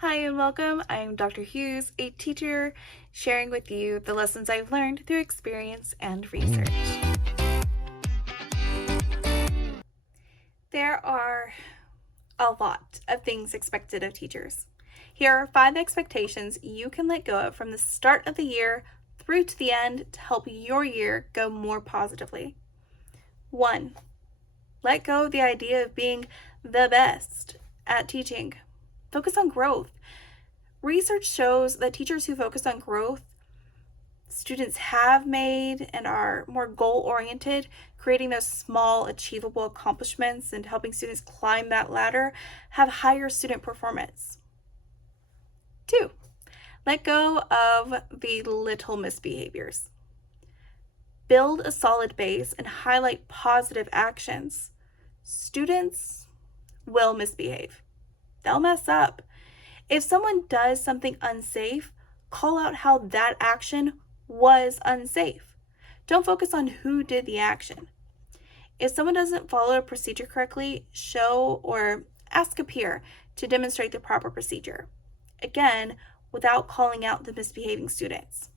Hi and welcome. I am Dr. Hughes, a teacher sharing with you the lessons I've learned through experience and research. There are a lot of things expected of teachers. Here are 5 expectations you can let go of from the start of the year through to the end to help your year go more positively. 1. Let go of the idea of being the best at teaching. Focus on growth. Research shows that teachers who focus on growth, students have made and are more goal-oriented, creating those small, achievable accomplishments and helping students climb that ladder, have higher student performance. 2. Let go of the little misbehaviors. Build a solid base and highlight positive actions. Students will misbehave. They'll mess up. If someone does something unsafe, call out how that action was unsafe. Don't focus on who did the action. If someone doesn't follow a procedure correctly, show or ask a peer to demonstrate the proper procedure. Again, without calling out the misbehaving students.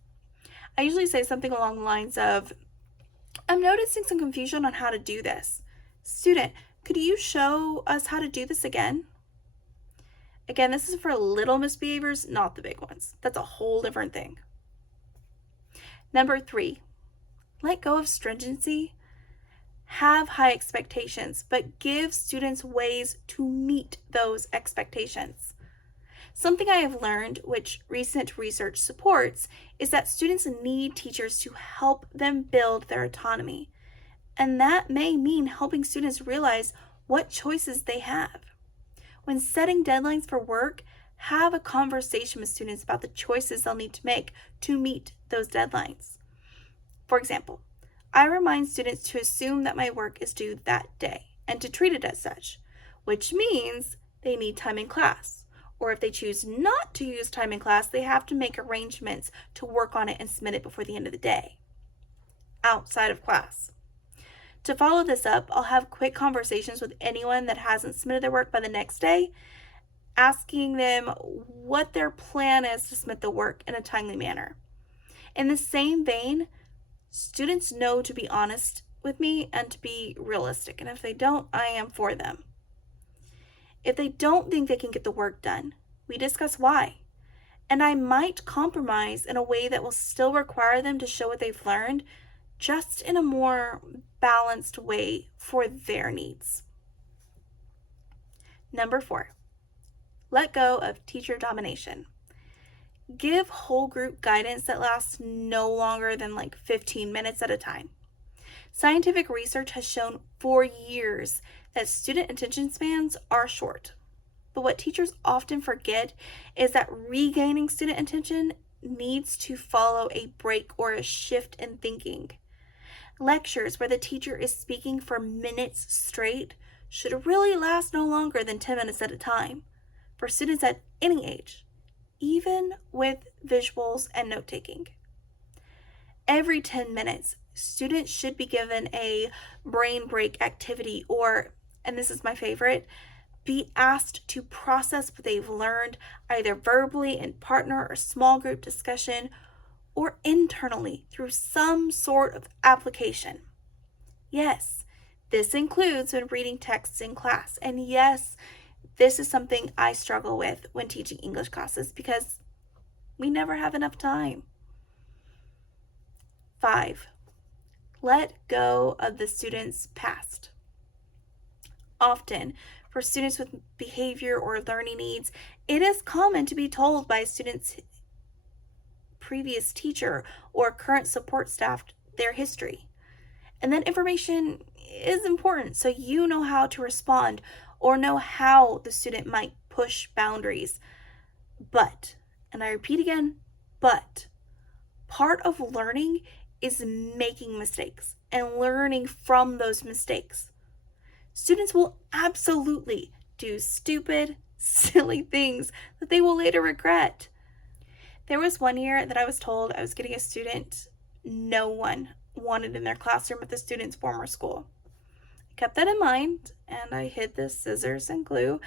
I usually say something along the lines of, I'm noticing some confusion on how to do this. Student, could you show us how to do this again? Again, this is for little misbehaviors, not the big ones. That's a whole different thing. Number 3, let go of stringency. Have high expectations, but give students ways to meet those expectations. Something I have learned, which recent research supports, is that students need teachers to help them build their autonomy. And that may mean helping students realize what choices they have. When setting deadlines for work, have a conversation with students about the choices they'll need to make to meet those deadlines. For example, I remind students to assume that my work is due that day and to treat it as such, which means they need time in class. Or if they choose not to use time in class, they have to make arrangements to work on it and submit it before the end of the day, outside of class. To follow this up, I'll have quick conversations with anyone that hasn't submitted their work by the next day, asking them what their plan is to submit the work in a timely manner. In the same vein, students know to be honest with me and to be realistic, and if they don't, I am for them. If they don't think they can get the work done, we discuss why. And I might compromise in a way that will still require them to show what they've learned, just in a more balanced way for their needs. Number 4, let go of teacher domination. Give whole group guidance that lasts no longer than 15 minutes at a time. Scientific research has shown for years that student attention spans are short. But what teachers often forget is that regaining student attention needs to follow a break or a shift in thinking. Lectures where the teacher is speaking for minutes straight should really last no longer than 10 minutes at a time for students at any age, even with visuals and note-taking. Every 10 minutes, students should be given a brain break activity or, and this is my favorite, be asked to process what they've learned either verbally in partner or small group discussion or internally through some sort of application. Yes, this includes when reading texts in class. And yes, this is something I struggle with when teaching English classes because we never have enough time. 5, let go of the student's past. Often, for students with behavior or learning needs, it is common to be told by a student's previous teacher or current support staff their history. And that information is important so you know how to respond or know how the student might push boundaries. But, and I repeat again, but, part of learning is making mistakes and learning from those mistakes. Students will absolutely do stupid, silly things that they will later regret. There was one year that I was told I was getting a student no one wanted in their classroom at the student's former school. I kept that in mind and I hid the scissors and glue,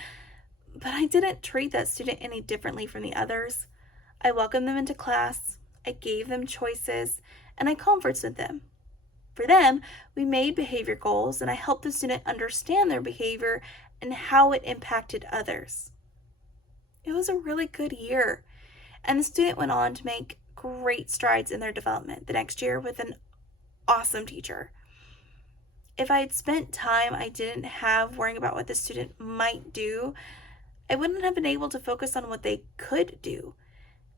But I didn't treat that student any differently from the others. I welcomed them into class, I gave them choices, and I comforted them. For them, we made behavior goals, and I helped the student understand their behavior and how it impacted others. It was a really good year, and the student went on to make great strides in their development the next year with an awesome teacher. If I had spent time I didn't have worrying about what the student might do, I wouldn't have been able to focus on what they could do,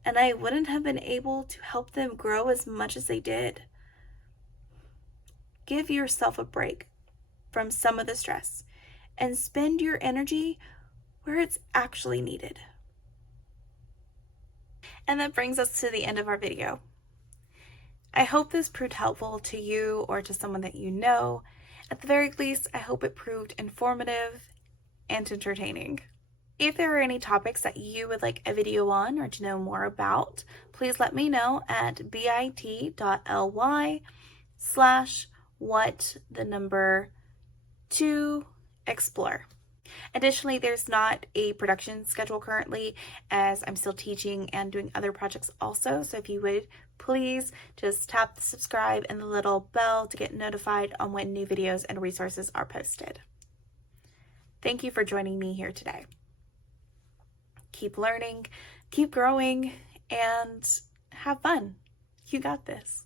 and I wouldn't have been able to help them grow as much as they did. Give yourself a break from some of the stress and spend your energy where it's actually needed. And that brings us to the end of our video. I hope this proved helpful to you or to someone that you know. At the very least, I hope it proved informative and entertaining. If there are any topics that you would like a video on or to know more about, please let me know at bit.ly/what2explore. Additionally, there's not a production schedule currently as I'm still teaching and doing other projects also. So if you would, please just tap the subscribe and the little bell to get notified on when new videos and resources are posted. Thank you for joining me here today. Keep learning, keep growing, and have fun. You got this.